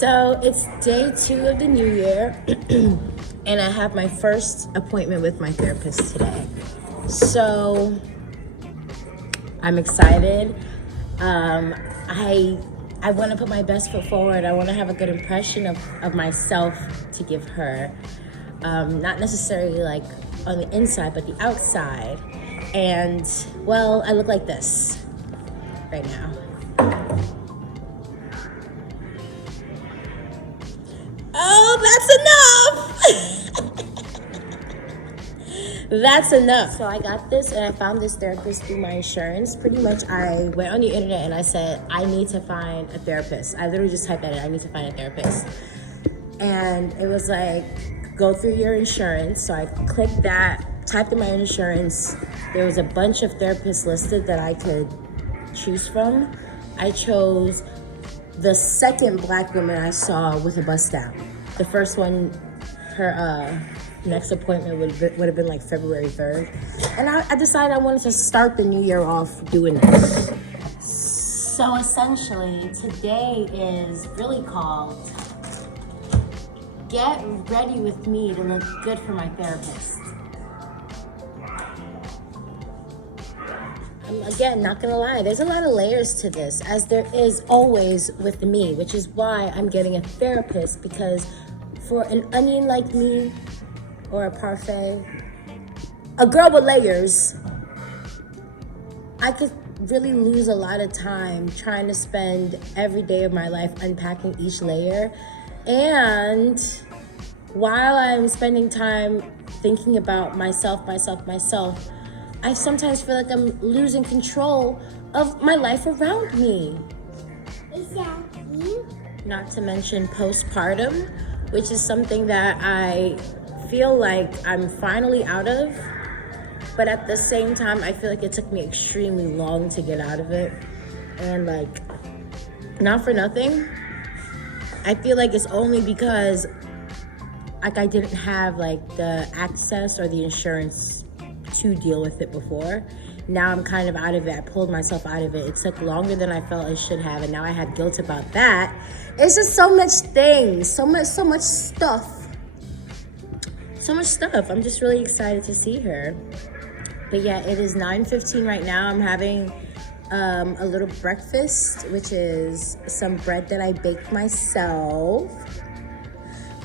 So it's day 2 of the new year, and I have my first appointment with my therapist today. So I'm excited. I want to put my best foot forward. I want to have a good impression of myself to give her, not necessarily like on the inside, but the outside. And well, I look like this right now. Oh, that's enough. That's enough. So I got this, and I found this therapist through my insurance. Pretty much I went on the internet and I said, I need to find a therapist. I literally just typed that in, I need to find a therapist. And it was like, go through your insurance. So I clicked that, typed in my insurance. There was a bunch of therapists listed that I could choose from. I chose the second Black woman I saw with a bust down. The first one, her next appointment would have been like February 3rd. And I decided I wanted to start the new year off doing this. So essentially, today is really called Get Ready With Me to Look Good for My Therapist. I'm, again, not gonna lie, there's a lot of layers to this, as there is always with me, which is why I'm getting a therapist, because for an onion like me, or a parfait, a girl with layers, I could really lose a lot of time trying to spend every day of my life unpacking each layer. And while I'm spending time thinking about myself, I sometimes feel like I'm losing control of my life around me. Is that you? Not to mention postpartum, which is something that I feel like I'm finally out of, but at the same time, I feel like it took me extremely long to get out of it. And like, not for nothing, I feel like it's only because like I didn't have like the access or the insurance to deal with it before. Now I'm kind of out of it. I pulled myself out of it. It took longer than I felt it should have, and now I had guilt about that. It's just so much things, so much stuff. So much stuff. I'm just really excited to see her. But yeah, it is 9:15 right now. I'm having a little breakfast, which is some bread that I baked myself,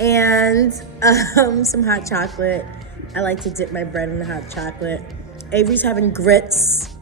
and some hot chocolate. I like to dip my bread in the hot chocolate. Avery's having grits,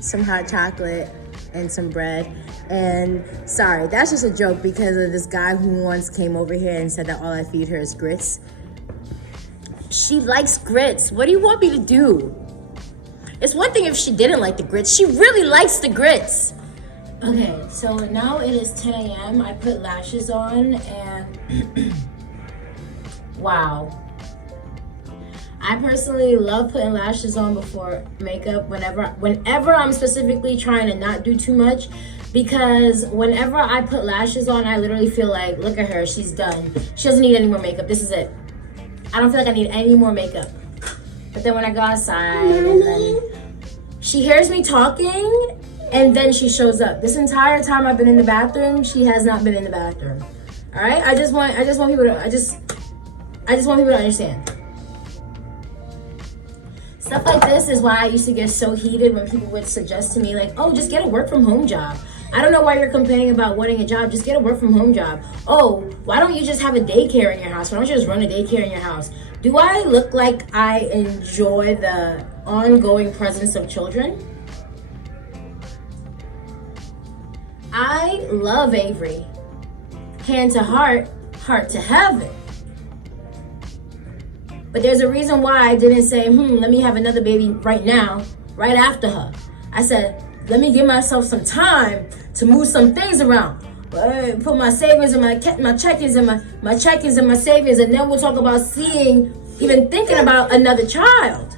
some hot chocolate, and some bread. And sorry, that's just a joke because of this guy who once came over here and said that all I feed her is grits. She likes grits. What do you want me to do? It's one thing if she didn't like the grits. She really likes the grits. Okay, so now it is 10 a.m. I put lashes on and wow. I personally love putting lashes on before makeup whenever I'm specifically trying to not do too much, because whenever I put lashes on, I literally feel like, look at her, she's done. She doesn't need any more makeup. This is it. I don't feel like I need any more makeup. But then when I go outside, and then she hears me talking, and then she shows up. This entire time I've been in the bathroom, she has not been in the bathroom. All right? I just want people to understand. Stuff like this is why I used to get so heated when people would suggest to me like, oh, just get a work from home job. I don't know why you're complaining about wanting a job. Just get a work from home job. Oh, why don't you just have a daycare in your house? Why don't you just run a daycare in your house? Do I look like I enjoy the ongoing presence of children? I love Avry. Hand to heart, heart to heaven. But there's a reason why I didn't say, let me have another baby right now, right after her. I said, let me give myself some time to move some things around. Put my savings and my checkings and my checkings and my savings, and then we'll talk about even thinking about another child.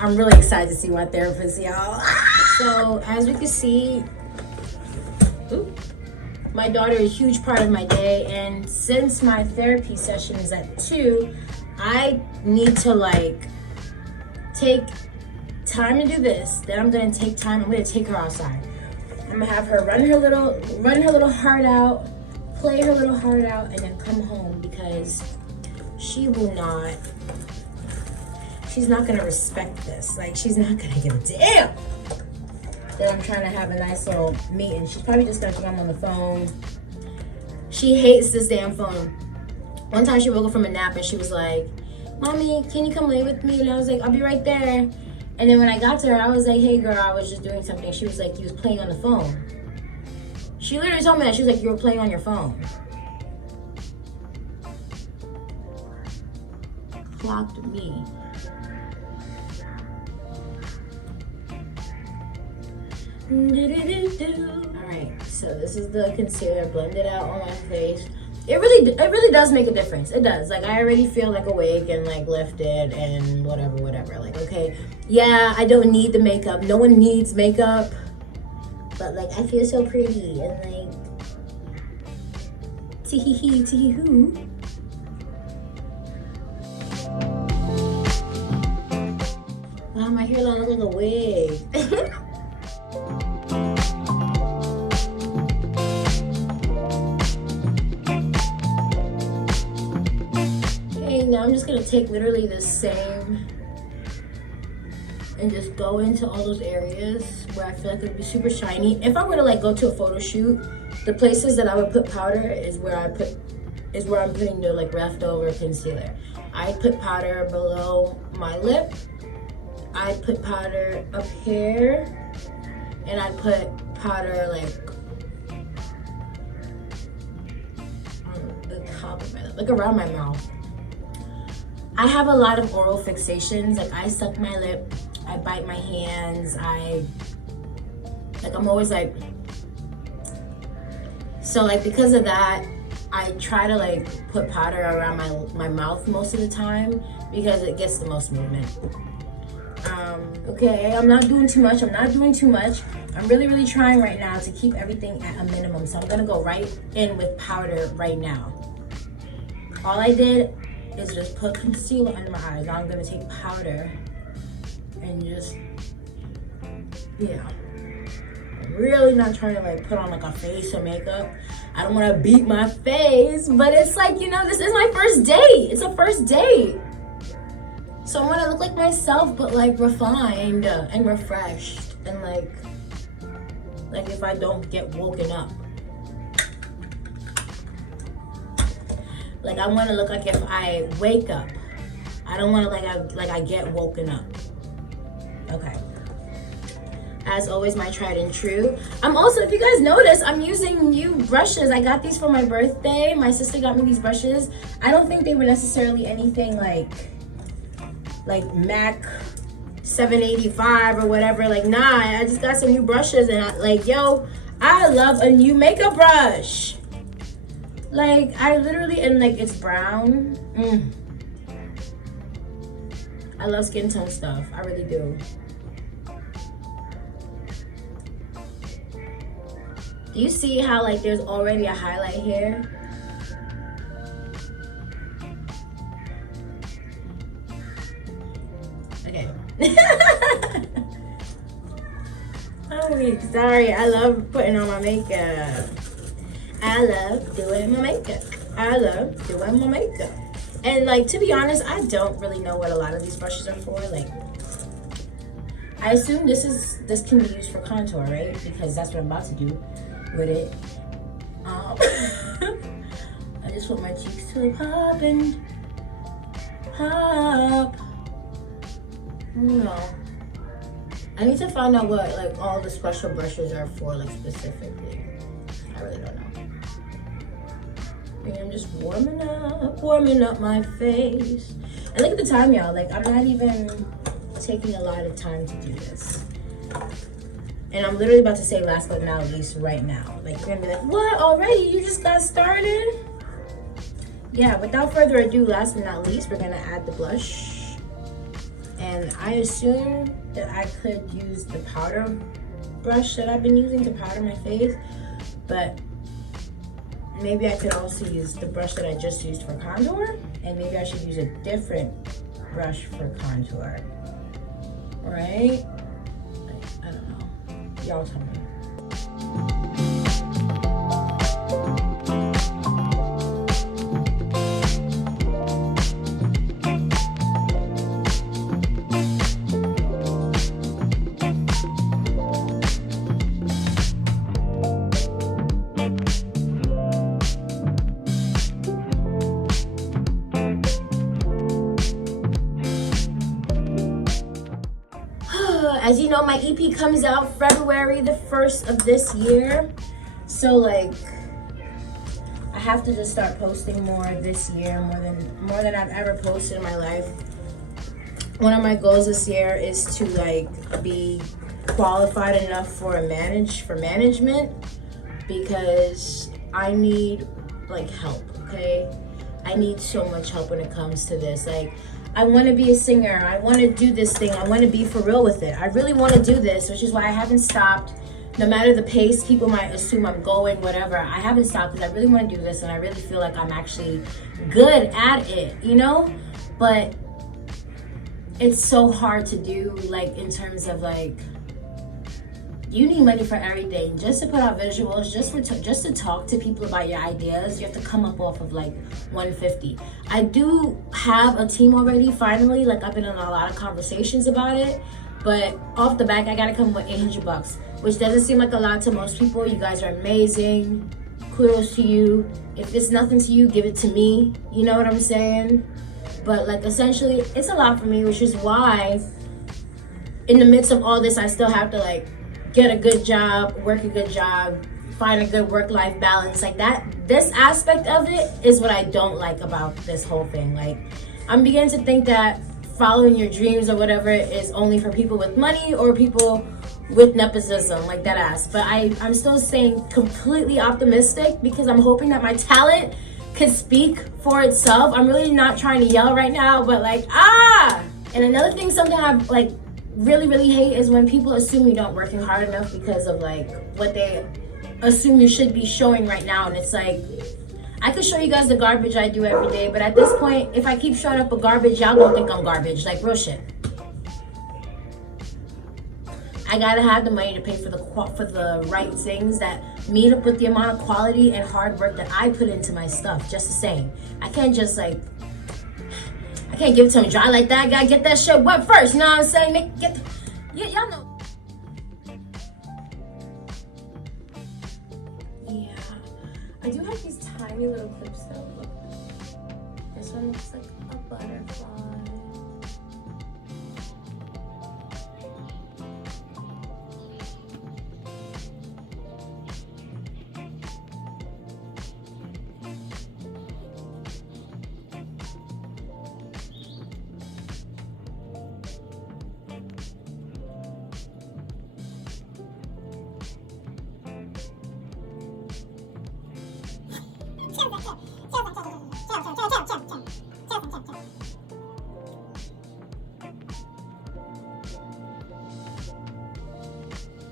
I'm really excited to see my therapist, y'all. So as we can see, my daughter is a huge part of my day, and since my therapy session is at 2, I need to take time to do this. Then I'm gonna take her outside. I'm gonna have her run her little heart out, play her little heart out, and then come home because she's not gonna respect this. Like, she's not gonna give a damn that I'm trying to have a nice little meeting. She's probably just gonna think I'm on the phone. She hates this damn phone. One time she woke up from a nap and she was like, Mommy, can you come lay with me? And I was like, I'll be right there. And then when I got to her, I was like, hey girl, I was just doing something. She was like, you was playing on the phone. She literally told me that. She was like, you were playing on your phone. Clocked me. Alright, so this is the concealer, blend it out on my face. It really does make a difference. It does. Like, I already feel like awake and like lifted and whatever. Like, okay, yeah, I don't need the makeup. No one needs makeup. But like, I feel so pretty and like tee-hee-hoo. Wow, my hairline looks like a wig. Now I'm just gonna take literally the same and just go into all those areas where I feel like it would be super shiny. If I were to like go to a photo shoot, the places that I would put powder is where I'm putting the like leftover concealer. I put powder below my lip, I put powder up here, and I put powder like on the top of my lip, like around my mouth. I have a lot of oral fixations. Like, I suck my lip, I bite my hands, I'm always like, so like because of that, I try to like put powder around my mouth most of the time because it gets the most movement. Okay, I'm not doing too much. I'm really trying right now to keep everything at a minimum. So I'm gonna go right in with powder right now. All I did is just put concealer under my eyes. Now I'm gonna take powder and just, I'm really not trying to like put on like a face or makeup. I don't wanna beat my face, but it's like, this is my first date. It's a first date. So I wanna look like myself, but like refined and refreshed and like if I don't get woken up. Like, I want to look like if I wake up. I don't want to like I get woken up. Okay. As always, my tried and true. I'm also, if you guys notice, I'm using new brushes. I got these for my birthday. My sister got me these brushes. I don't think they were necessarily anything like MAC 785 or whatever. Like, nah, I just got some new brushes and I love a new makeup brush. Like, I literally, and like, it's brown. I love skin tone stuff. I really do. Do you see how like there's already a highlight here? Okay. Oh, sorry. I love putting on my makeup. I love doing my makeup. And like, to be honest, I don't really know what a lot of these brushes are for. Like, I assume this can be used for contour, right? Because that's what I'm about to do with it. I just want my cheeks to pop and pop. No. I need to find out what like all the special brushes are for, like, specifically. I really don't know. And I'm just warming up my face. And look at the time, y'all. Like, I'm not even taking a lot of time to do this. And I'm literally about to say last but not least right now. Like, you're gonna be like, what, already? You just got started? Yeah, without further ado, last but not least, we're gonna add the blush. And I assume that I could use the powder brush that I've been using to powder my face, but maybe I could also use the brush that I just used for contour, and maybe I should use a different brush for contour, right? I don't know. Y'all tell me. as you know, my EP comes out February the 1st of this year. So like, I have to just start posting more this year, more than I've ever posted in my life. One of my goals this year is to like be qualified enough for management, because I need like help, okay? I need so much help when it comes to this. Like, I want to be a singer. I want to do this thing. I want to be for real with it. I really want to do this, which is why I haven't stopped. No matter the pace, people might assume I'm going, whatever. I haven't stopped because I really want to do this, and I really feel like I'm actually good at it, you know? But it's so hard to do, like, in terms of like, you need money for everything. Just to put out visuals, just to talk to people about your ideas, you have to come up off of like 150. I do have a team already, finally. Like, I've been in a lot of conversations about it, but off the back, I gotta come with $800, which doesn't seem like a lot to most people. You guys are amazing. Kudos to you. If it's nothing to you, give it to me. You know what I'm saying? But like, essentially, it's a lot for me, which is why in the midst of all this, I still have to like get a good job, work a good job, find a good work-life balance. Like that, this aspect of it is what I don't like about this whole thing. Like, I'm beginning to think that following your dreams or whatever is only for people with money or people with nepotism, like that ass. But I'm still staying completely optimistic because I'm hoping that my talent could speak for itself. I'm really not trying to yell right now, but like, And another thing, something I've like really hate is when people assume you don't working hard enough because of like what they assume you should be showing right now. And it's like, I could show you guys the garbage I do every day, but at this point, if I keep showing up with garbage, y'all gonna think I'm garbage. Like, real shit. I gotta have the money to pay for the right things that meet up with the amount of quality and hard work that I put into my stuff. Just the same, I can't just like, I can't give it to them dry like that. I gotta get that shit wet first. You know what I'm saying? Y'all know. Yeah, I do have these tiny little clips though. Look, this one looks like a butterfly.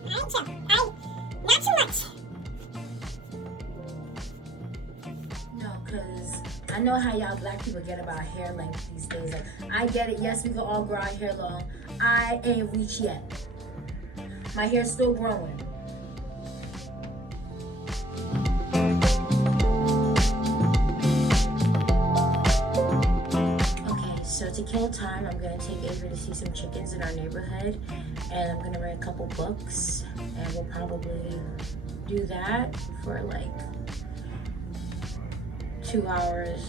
Not too much. No, because I know how y'all black people get about hair length these days. Like, I get it. Yes, we can all grow our hair long. I ain't reached yet. My hair's still growing. So to kill time, I'm gonna take Avry to see some chickens in our neighborhood, and I'm gonna write a couple books, and we'll probably do that for like 2 hours.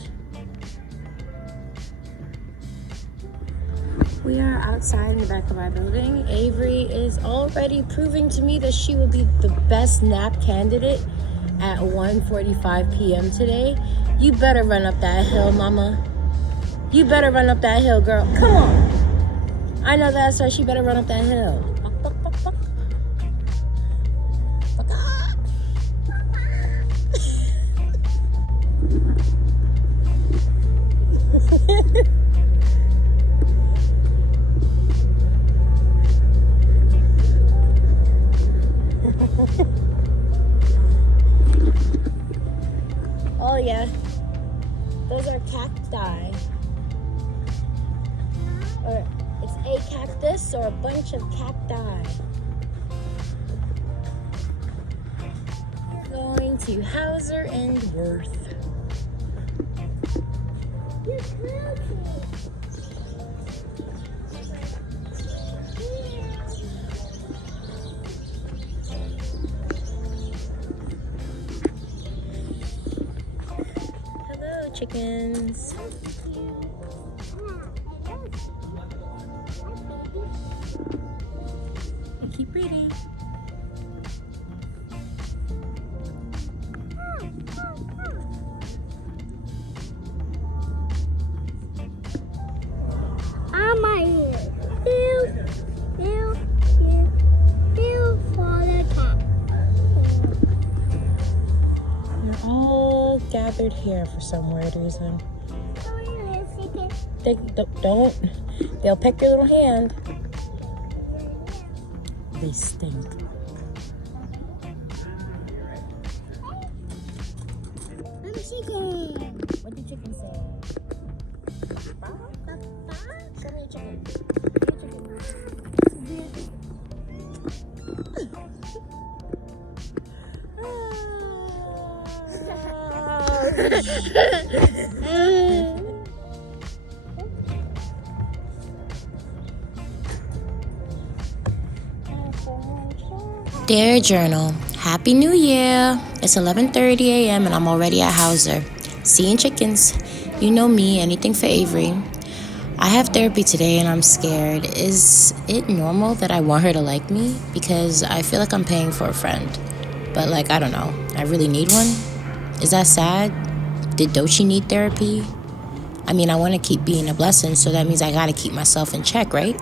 We are outside in the back of our building. Avry is already proving to me that she will be the best nap candidate at 1:45 p.m. today. You better run up that hill, mama. You better run up that hill, girl. Come on. I know that, so she better run up that hill. Oh, yeah. Those are cacti. Or it's a cactus or a bunch of cacti. Going to Hauser and Worth. Hello, chickens. gathered here for some weird reason. They'll peck your little hand. They stink. I'm chicken. What did chicken say? Show me your chicken. Dear Journal, Happy New Year. It's 11:30 a.m. and I'm already at Hauser. Seeing chickens. You know me, anything for Avry. I have therapy today and I'm scared. Is it normal that I want her to like me? Because I feel like I'm paying for a friend. But like, I don't know. I really need one? Is that sad? Did Dochi need therapy? I mean, I want to keep being a blessing, so that means I gotta keep myself in check, right?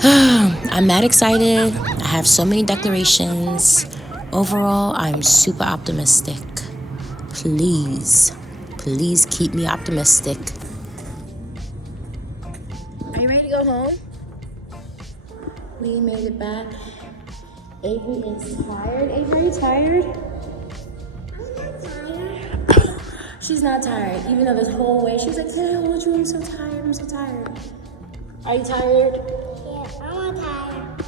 I'm mad excited. I have so many declarations. Overall, I'm super optimistic. Please keep me optimistic. Are you ready to go home? We made it back. Avry is tired. Avry, are you tired? She's not tired. Even though this whole way, she's like, can I hold you? I'm so tired. I'm so tired. Are you tired? Yeah, I'm tired.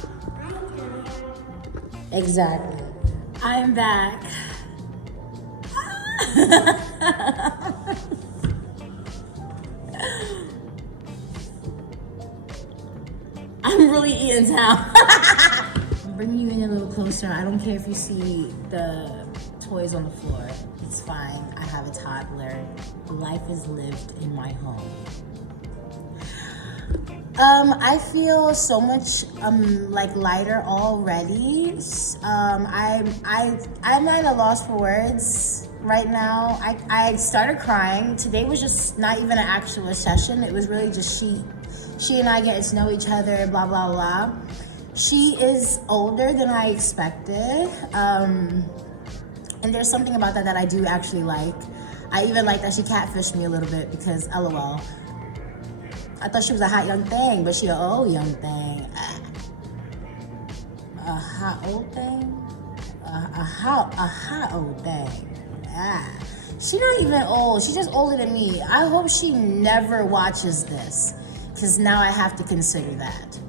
Exactly. I'm back. I'm really eating now. I'm bringing you in a little closer. I don't care if you see the toys on the floor. It's fine. I have a toddler. Life is lived in my home. I feel so much like lighter already. I'm at a loss for words right now. I started crying. Today was just not even an actual session. It was really just she and I getting to know each other, blah blah blah. She is older than I expected. And there's something about that I do actually like. I even like that she catfished me a little bit because LOL. I thought she was a hot young thing, but she an old young thing. A hot old thing? A hot old thing. She not even old. She's just older than me. I hope she never watches this, because now I have to consider that.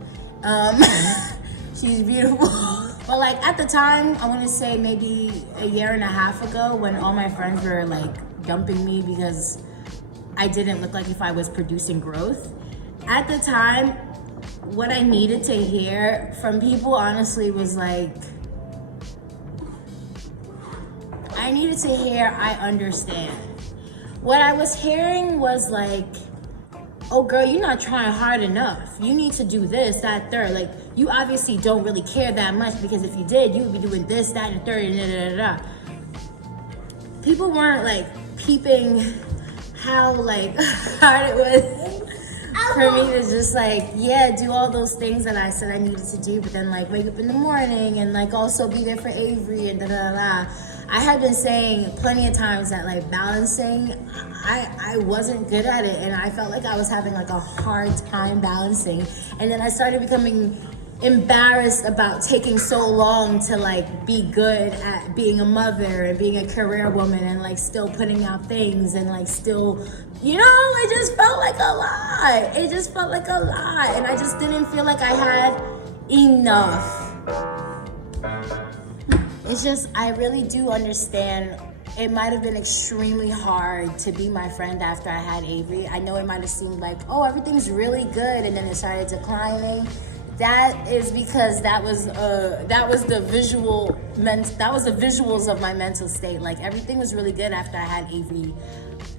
She's beautiful. But like at the time, I want to say maybe a year and a half ago, when all my friends were like dumping me because I didn't look like if I was producing growth. At the time, what I needed to hear from people honestly was like, I needed to hear, I understand. What I was hearing was like, oh girl, you're not trying hard enough. You need to do this, that, third. Like, you obviously don't really care that much, because if you did, you would be doing this, that, and third, and da da da da. People weren't like peeping how like hard it was for me to just like, yeah, do all those things that I said I needed to do, but then like wake up in the morning and like also be there for Avry and da da da. I had been saying plenty of times that like balancing, I wasn't good at it, and I felt like I was having like a hard time balancing. And then I started becoming embarrassed about taking so long to like be good at being a mother and being a career woman and like still putting out things and like still, you know, it just felt like a lot. It just felt like a lot, and I just didn't feel like I had enough. It's just, I really do understand. It might have been extremely hard to be my friend after I had Avry. I know it might have seemed like, oh, everything's really good, and then it started declining. That is because that was the visuals of my mental state. Like, everything was really good after I had Avry.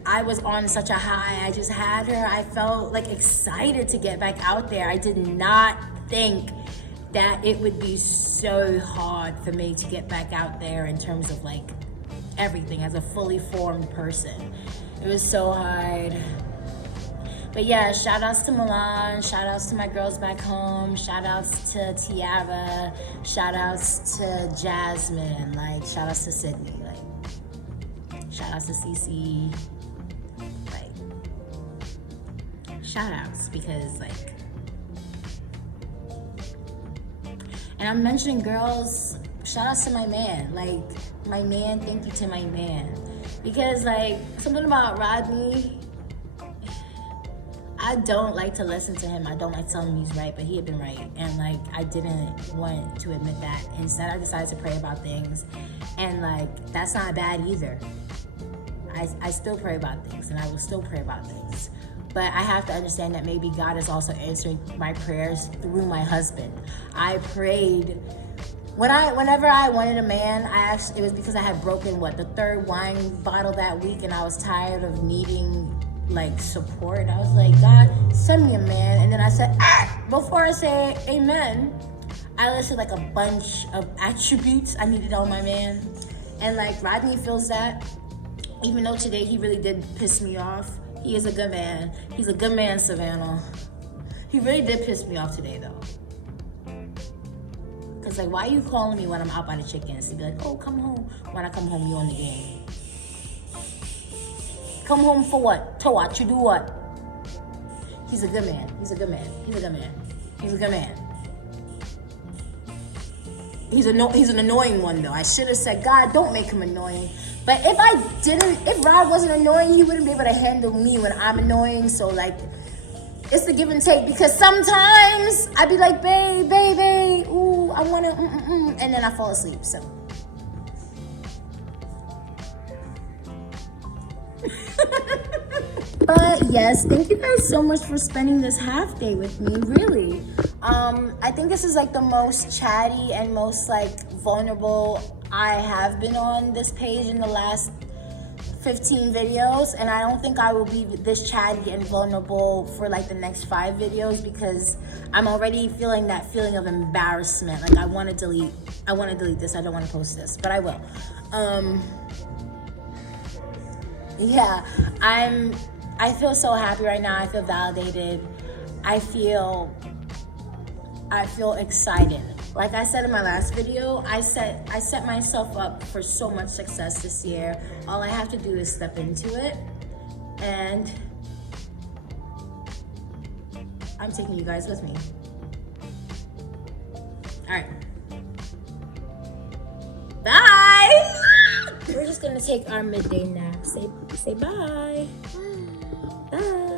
I was on such a high. I just had her. I felt like excited to get back out there. I did not think that it would be so hard for me to get back out there in terms of like everything as a fully formed person. It was so hard. But yeah, shout outs to Milan, shout outs to my girls back home, shout outs to Tiara, shout outs to Jasmine, like shout outs to Sydney, like Shout outs to CC. Like, shout outs because, like, and I'm mentioning girls, shout outs to my man. Like, my man, thank you to my man. Because, like, something about Rodney, I don't like to listen to him. I don't like telling him he's right, but he had been right. And, like, I didn't want to admit that. Instead, I decided to pray about things. And, like, that's not bad either. I still pray about things, and I will still pray about things. But I have to understand that maybe God is also answering my prayers through my husband. I prayed whenever I wanted a man. It was because I had broken the third wine bottle that week, and I was tired of needing like support. I was like, God, send me a man. And then I said, before I say amen, I listed like a bunch of attributes I needed on my man, and like Rodney feels that. Even though today he really did piss me off, he is a good man. He's a good man, Savannah. He really did piss me off today, though. Cause like, why are you calling me when I'm out by the chickens? To be like, oh, come home. When I come home, you on the game. Come home for what? To watch you do what? He's a good man. He's a good man. He's a good man. He's a good man. He's an annoying one, though. I should have said, God, don't make him annoying. But if Rod wasn't annoying, he wouldn't be able to handle me when I'm annoying. So, like, it's the give and take. Because sometimes I'd be like, babe, ooh, I want to, and then I fall asleep, so. But, yes, thank you guys so much for spending this half day with me, really. I think this is, like, the most chatty and most, like, vulnerable I have been on this page in the last 15 videos, and I don't think I will be this chatty and vulnerable for like the next 5 videos because I'm already feeling that feeling of embarrassment. Like I want to delete this. I don't want to post this, but I will. Yeah, I feel so happy right now. I feel validated. I feel excited. Like I said in my last video, I set myself up for so much success this year. All I have to do is step into it, and I'm taking you guys with me. All right. Bye. We're just gonna take our midday nap. Say bye. Bye.